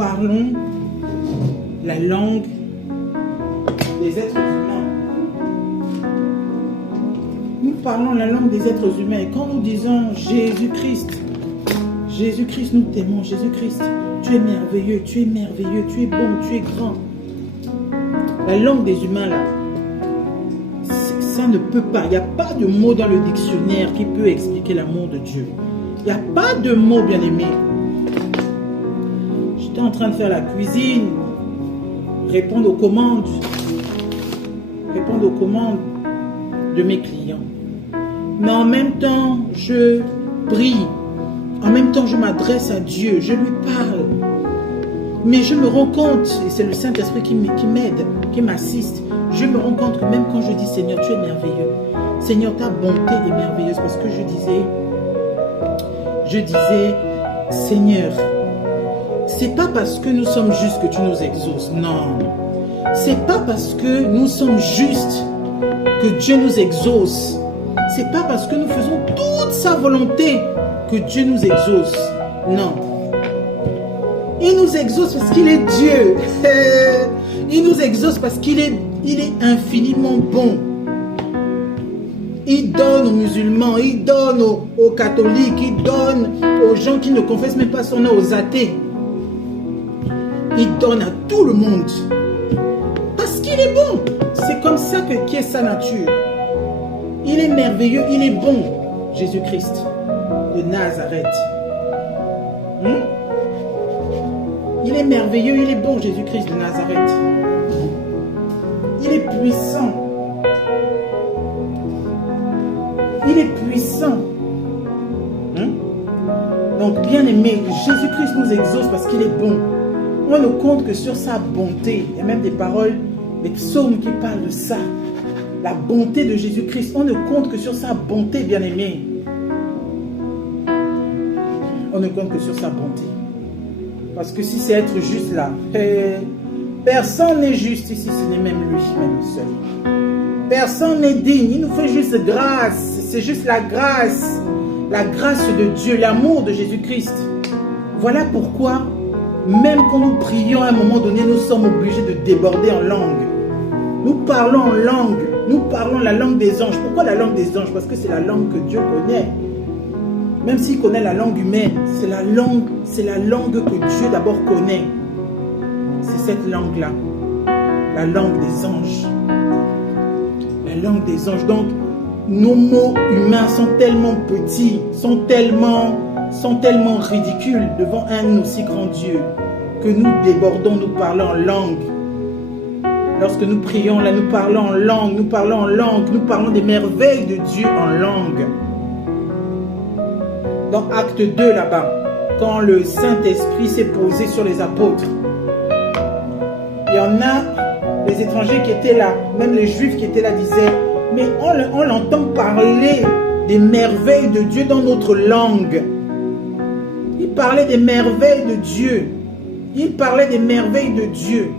parlons la langue des êtres humains. Nous parlons la langue des êtres humains. Et quand nous disons Jésus-Christ, Jésus-Christ, nous t'aimons, Jésus-Christ, tu es merveilleux, tu es merveilleux, tu es bon, tu es grand. La langue des humains, là, ça ne peut pas. Il n'y a pas de mot dans le dictionnaire qui peut expliquer l'amour de Dieu. Il n'y a pas de mot, bien-aimé. J'étais en train de faire la cuisine, répondre aux commandes de mes clients. Mais en même temps, je prie. En même temps, je m'adresse à Dieu. Je lui parle. Mais je me rends compte, et c'est le Saint-Esprit qui m'aide, qui m'assiste. Je me rends compte que même quand je dis Seigneur, tu es merveilleux. Seigneur, ta bonté est merveilleuse. Parce que je disais, Seigneur, c'est pas parce que nous sommes justes que tu nous exauces. Non. C'est pas parce que nous sommes justes que Dieu nous exauce. C'est pas parce que nous faisons toute sa volonté que Dieu nous exauce. Non. Il nous exauce parce qu'il est Dieu. Il nous exauce parce qu'il est infiniment bon. Il donne aux musulmans, il donne aux catholiques, il donne aux gens qui ne confessent même pas son nom, aux athées. Il donne à tout le monde. Parce qu'il est bon. C'est comme ça qui est sa nature. Il est merveilleux, il est bon. Jésus-Christ de Nazareth. Il est merveilleux, il est bon, Jésus-Christ de Nazareth. Il est puissant. Il est puissant. Donc, bien aimé, Jésus-Christ nous exauce parce qu'il est bon. On ne compte que sur sa bonté. Il y a même des paroles, des psaumes qui parlent de ça. La bonté de Jésus-Christ. On ne compte que sur sa bonté, bien aimé. On ne compte que sur sa bonté. Parce que si c'est être juste là, personne n'est juste ici, ce n'est même lui-même seul. Personne n'est digne, il nous fait juste grâce. C'est juste la grâce de Dieu, l'amour de Jésus-Christ. Voilà pourquoi, même quand nous prions à un moment donné, nous sommes obligés de déborder en langue. Nous parlons en langue, nous parlons la langue des anges. Pourquoi la langue des anges? Parce que c'est la langue que Dieu connaît. Même s'il connaît la langue humaine, c'est la langue que Dieu d'abord connaît. C'est cette langue-là, la langue des anges. La langue des anges. Donc, nos mots humains sont tellement petits, sont tellement ridicules devant un aussi grand Dieu que nous débordons, nous parlons en langue. Lorsque nous prions, là, nous parlons en langue, nous parlons des merveilles de Dieu en langue. Dans Acte 2, là-bas, quand le Saint-Esprit s'est posé sur les apôtres, il y en a, les étrangers qui étaient là, même les Juifs qui étaient là disaient, mais on l'entend parler des merveilles de Dieu dans notre langue. Il parlait des merveilles de Dieu. Il parlait des merveilles de Dieu.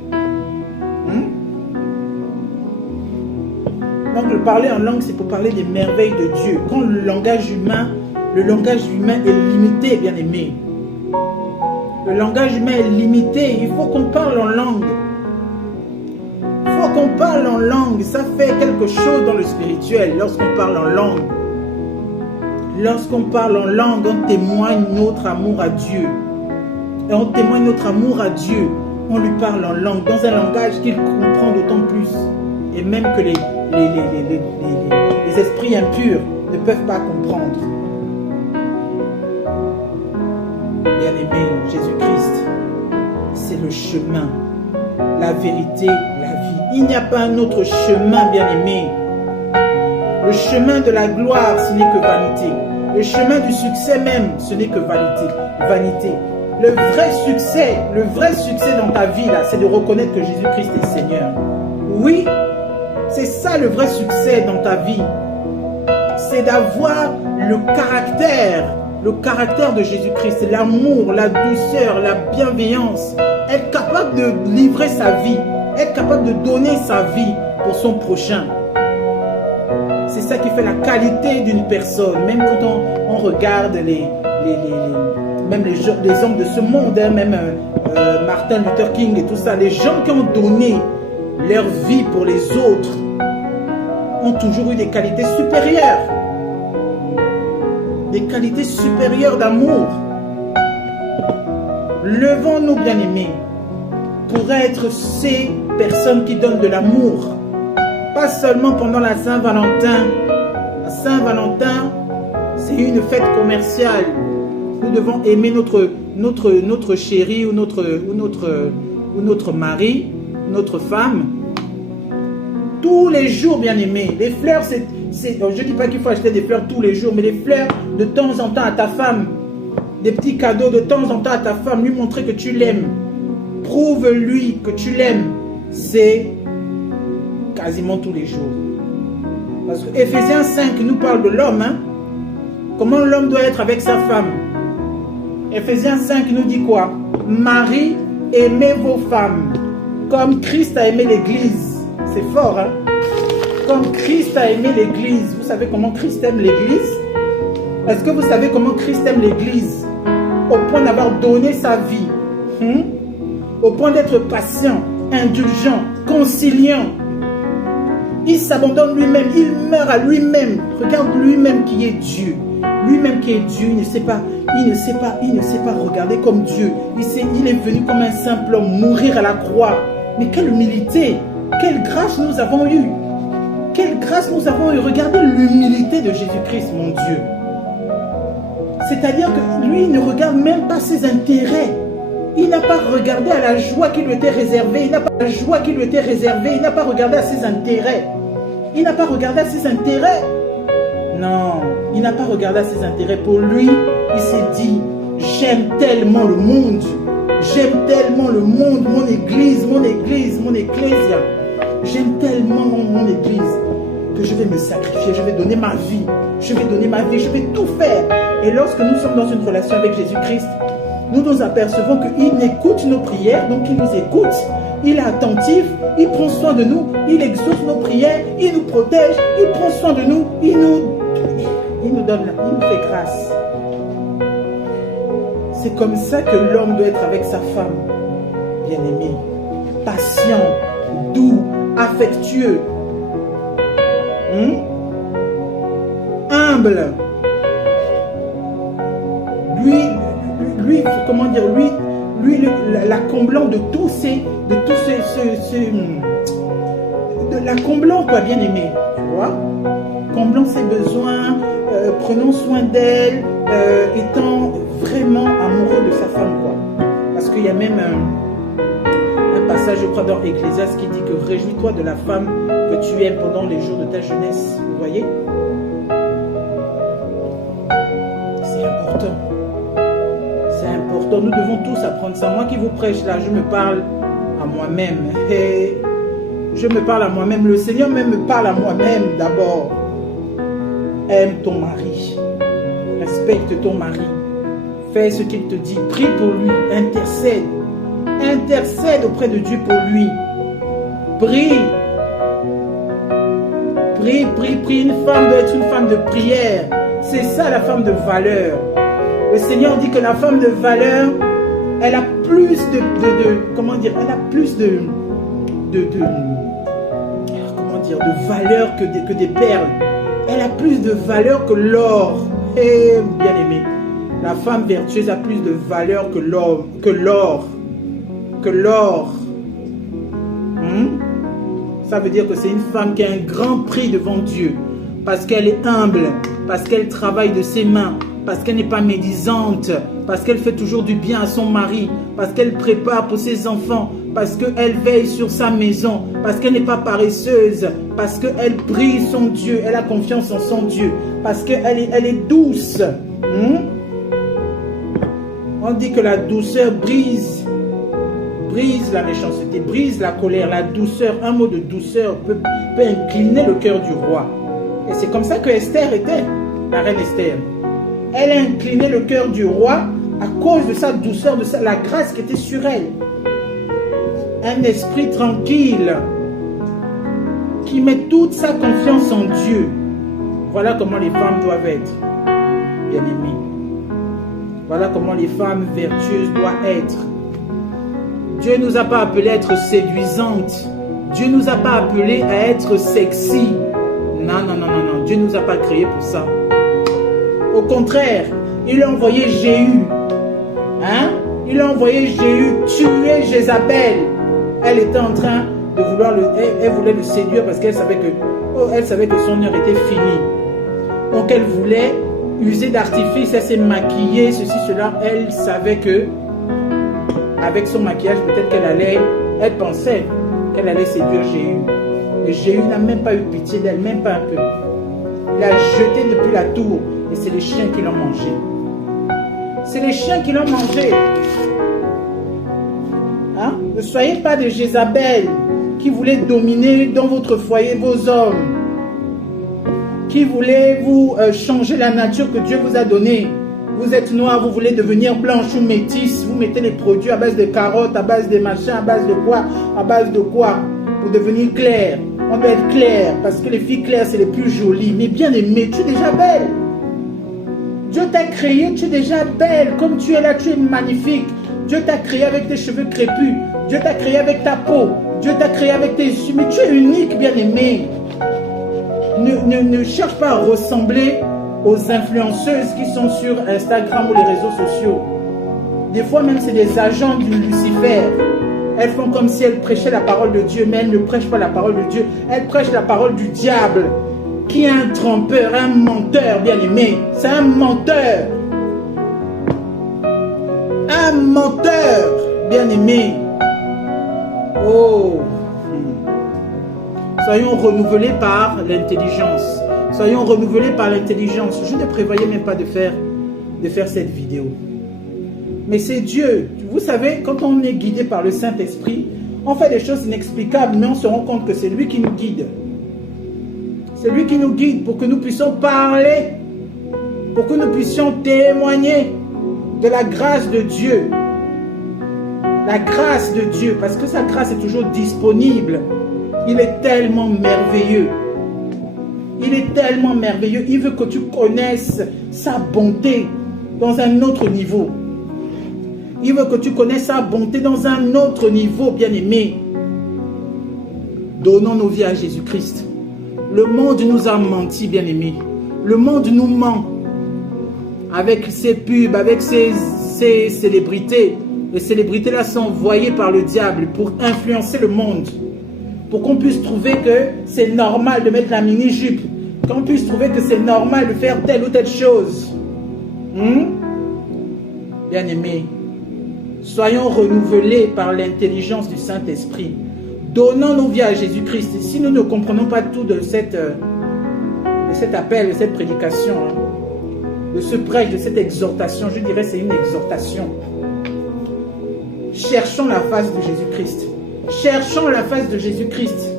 Donc le parler en langue, c'est pour parler des merveilles de Dieu. Quand le langage humain est limité, bien aimé. Le langage humain est limité. Il faut qu'on parle en langue. Il faut qu'on parle en langue. Ça fait quelque chose dans le spirituel lorsqu'on parle en langue. Lorsqu'on parle en langue, on témoigne notre amour à Dieu. Et on témoigne notre amour à Dieu. On lui parle en langue, dans un langage qu'il comprend d'autant plus. Et même que les esprits impurs ne peuvent pas comprendre. Bien-aimé, Jésus-Christ, c'est le chemin, la vérité, la vie. Il n'y a pas un autre chemin, bien-aimé. Le chemin de la gloire, ce n'est que vanité. Le chemin du succès même, ce n'est que vanité. Le vrai succès dans ta vie, là, c'est de reconnaître que Jésus-Christ est Seigneur. Oui, c'est ça le vrai succès dans ta vie. C'est d'avoir le caractère de Jésus-Christ, l'amour, la douceur, la bienveillance, être capable de livrer sa vie, être capable de donner sa vie pour son prochain. C'est ça qui fait la qualité d'une personne. Même quand on regarde même les hommes de ce monde, hein, même Martin Luther King et tout ça, les gens qui ont donné leur vie pour les autres ont toujours eu des qualités supérieures. Des qualités supérieures d'amour. Levons-nous, bien-aimés, pour être ces personnes qui donnent de l'amour. Pas seulement pendant la Saint-Valentin. La Saint-Valentin, c'est une fête commerciale. Nous devons aimer notre chéri ou notre mari, notre femme. Tous les jours, bien-aimés. Les fleurs, je ne dis pas qu'il faut acheter des fleurs tous les jours, mais les fleurs de temps en temps à ta femme. Des petits cadeaux de temps en temps à ta femme, lui montrer que tu l'aimes. Prouve-lui que tu l'aimes. C'est quasiment tous les jours. Parce que Éphésiens 5 nous parle de l'homme. Hein? Comment l'homme doit être avec sa femme. Éphésiens 5 nous dit quoi? Marie, aimez vos femmes comme Christ a aimé l'Église. C'est fort, hein? Comme Christ a aimé l'Église. Vous savez comment Christ aime l'Église? Est-ce que vous savez comment Christ aime l'Église? Au point d'avoir donné sa vie. Au point d'être patient, indulgent, conciliant. Il s'abandonne lui-même, il meurt à lui-même. Regarde lui-même qui est Dieu. Lui-même qui est Dieu, il ne sait pas regarder comme Dieu. Il est venu comme un simple homme, mourir à la croix. Mais quelle humilité, quelle grâce nous avons eue. Quelle grâce nous avons eue. Regardez l'humilité de Jésus-Christ, mon Dieu. C'est-à-dire que lui, il ne regarde même pas ses intérêts. Il n'a pas regardé à la joie qui lui était réservée. Il n'a pas la joie qui lui était réservée. Il n'a pas regardé à ses intérêts. Il n'a pas regardé à ses intérêts. Non, il n'a pas regardé à ses intérêts. Pour lui, il s'est dit, j'aime tellement le monde. J'aime tellement le monde, mon église, mon ecclésia. J'aime tellement mon église que je vais me sacrifier, je vais donner ma vie. Je vais donner ma vie, je vais tout faire. Et lorsque nous sommes dans une relation avec Jésus-Christ, nous nous apercevons qu'il écoute nos prières, donc il nous écoute, il est attentif, il prend soin de nous, il exauce nos prières, il nous protège, il prend soin de nous, il nous donne, il nous fait grâce. C'est comme ça que l'homme doit être avec sa femme, bien-aimé, patient, doux, affectueux, humble. Lui, comment dire, lui, la comblant de tous ces, la comblant quoi, bien aimé, tu vois, comblant ses besoins, prenant soin d'elle, étant vraiment amoureux de sa femme, quoi. Parce qu'il y a même un passage, je crois, dans Ecclésiaste qui dit que réjouis-toi de la femme que tu aimes pendant les jours de ta jeunesse. Vous voyez? C'est important. C'est important. Nous devons tous apprendre ça. Moi qui vous prêche là, je me parle à moi-même. Et je me parle à moi-même. Le Seigneur même me parle à moi-même d'abord. Aime ton mari. Respecte ton mari. Fais ce qu'il te dit. Prie pour lui. Intercède. Intercède auprès de Dieu pour lui. Prie. Prie, prie, prie. Une femme doit être une femme de prière. C'est ça la femme de valeur. Le Seigneur dit que la femme de valeur, elle a plus comment dire, elle a plus comment dire, de valeur que des perles. Elle a plus de valeur que l'or. Et bien aimé, la femme vertueuse a plus de valeur que l'or. Ça veut dire que c'est une femme qui a un grand prix devant Dieu. Parce qu'elle est humble, parce qu'elle travaille de ses mains, parce qu'elle n'est pas médisante, parce qu'elle fait toujours du bien à son mari, parce qu'elle prépare pour ses enfants, parce qu'elle veille sur sa maison, parce qu'elle n'est pas paresseuse, parce qu'elle prie son Dieu, elle a confiance en son Dieu, parce qu'elle est douce. On dit que la douceur brise la méchanceté, brise la colère, la douceur. Un mot de douceur peut incliner le cœur du roi. Et c'est comme ça que Esther était, la reine Esther. Elle a incliné le cœur du roi à cause de sa douceur, de la grâce qui était sur elle. Un esprit tranquille qui met toute sa confiance en Dieu. Voilà comment les femmes doivent être, bien-aimées. Voilà comment les femmes vertueuses doivent être. Dieu ne nous a pas appelés à être séduisantes. Dieu ne nous a pas appelés à être sexy. Non, non, non, non, non. Dieu ne nous a pas créés pour ça. Au contraire, il a envoyé Jéhu. Hein? Il a envoyé Jéhu tuer Jézabel. Elle était en train de vouloir elle voulait le séduire parce qu'elle savait que son heure était finie. Donc elle voulait user d'artifice, elle s'est maquillée, ceci, cela. Elle savait que avec son maquillage, peut-être elle pensait qu'elle allait séduire Jéhu. Et Jéhu n'a même pas eu pitié d'elle, même pas un peu. Il l'a jetée depuis la tour et c'est les chiens qui l'ont mangé. C'est les chiens qui l'ont mangé. Hein? Ne soyez pas de Jézabel qui voulait dominer dans votre foyer vos hommes, qui voulait vous changer la nature que Dieu vous a donnée. Vous êtes noir, vous voulez devenir blanche ou métisse, vous mettez les produits à base de carottes, à base de machins, à base de quoi? À base de quoi? Pour devenir clair. On doit être clair, parce que les filles claires, c'est les plus jolies. Mais bien aimée, tu es déjà belle. Dieu t'a créé, tu es déjà belle. Comme tu es là, tu es magnifique. Dieu t'a créé avec tes cheveux crépus. Dieu t'a créé avec ta peau. Dieu t'a créé avec tes yeux. Mais tu es unique, bien aimée. Ne cherche pas à ressembler aux influenceuses qui sont sur Instagram ou les réseaux sociaux. Des fois même c'est des agents du Lucifer. Elles font comme si elles prêchaient la parole de Dieu, mais elles ne prêchent pas la parole de Dieu. Elles prêchent la parole du diable, qui est un trompeur, un menteur, bien aimé. C'est un menteur. Un menteur, bien aimé. Oh. Soyons renouvelés par l'intelligence. Soyons renouvelés par l'intelligence. Je ne prévoyais même pas de faire cette vidéo. Mais c'est Dieu. Vous savez, quand on est guidé par le Saint-Esprit, on fait des choses inexplicables, mais on se rend compte que c'est lui qui nous guide. C'est lui qui nous guide pour que nous puissions parler, pour que nous puissions témoigner de la grâce de Dieu. La grâce de Dieu, parce que sa grâce est toujours disponible. Il est tellement merveilleux. Il est tellement merveilleux. Il veut que tu connaisses sa bonté dans un autre niveau. Il veut que tu connaisses sa bonté dans un autre niveau, bien-aimé. Donnons nos vies à Jésus-Christ. Le monde nous a menti, bien-aimé. Le monde nous ment. Avec ses pubs, avec ses célébrités. Les célébrités-là sont envoyées par le diable pour influencer le monde. Pour qu'on puisse trouver que c'est normal de mettre la mini-jupe. Qu'on puisse trouver que c'est normal de faire telle ou telle chose. Bien-aimés, soyons renouvelés par l'intelligence du Saint-Esprit. Donnons nos vies à Jésus-Christ. Si nous ne comprenons pas tout de cet appel, de cette prédication, de ce prêche, de cette exhortation, je dirais c'est une exhortation. Cherchons la face de Jésus-Christ. Cherchons la face de Jésus-Christ.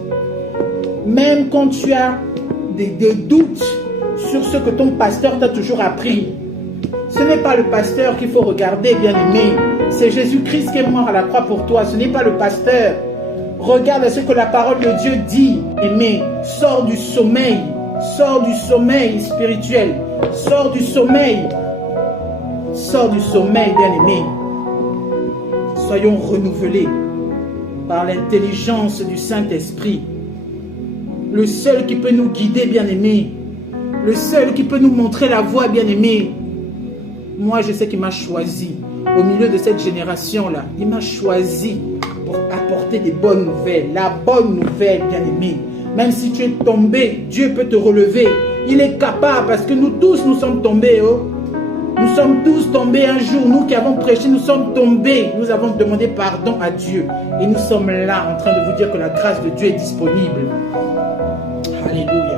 Même quand tu as des doutes sur ce que ton pasteur t'a toujours appris, ce n'est pas le pasteur qu'il faut regarder, bien-aimé. C'est Jésus-Christ qui est mort à la croix pour toi. Ce n'est pas le pasteur. Regarde ce que la parole de Dieu dit. Aimé, sors du sommeil. Sors du sommeil spirituel. Sors du sommeil. Sors du sommeil, bien-aimé. Soyons renouvelés par l'intelligence du Saint-Esprit. Le seul qui peut nous guider, bien-aimé. Le seul qui peut nous montrer la voie, bien-aimé. Moi, je sais qu'il m'a choisi. Au milieu de cette génération-là, il m'a choisi pour apporter des bonnes nouvelles. La bonne nouvelle, bien-aimé. Même si tu es tombé, Dieu peut te relever. Il est capable parce que nous tous, nous sommes tombés. Oh. Nous sommes tous tombés un jour. Nous qui avons prêché, nous sommes tombés. Nous avons demandé pardon à Dieu. Et nous sommes là en train de vous dire que la grâce de Dieu est disponible. Alléluia.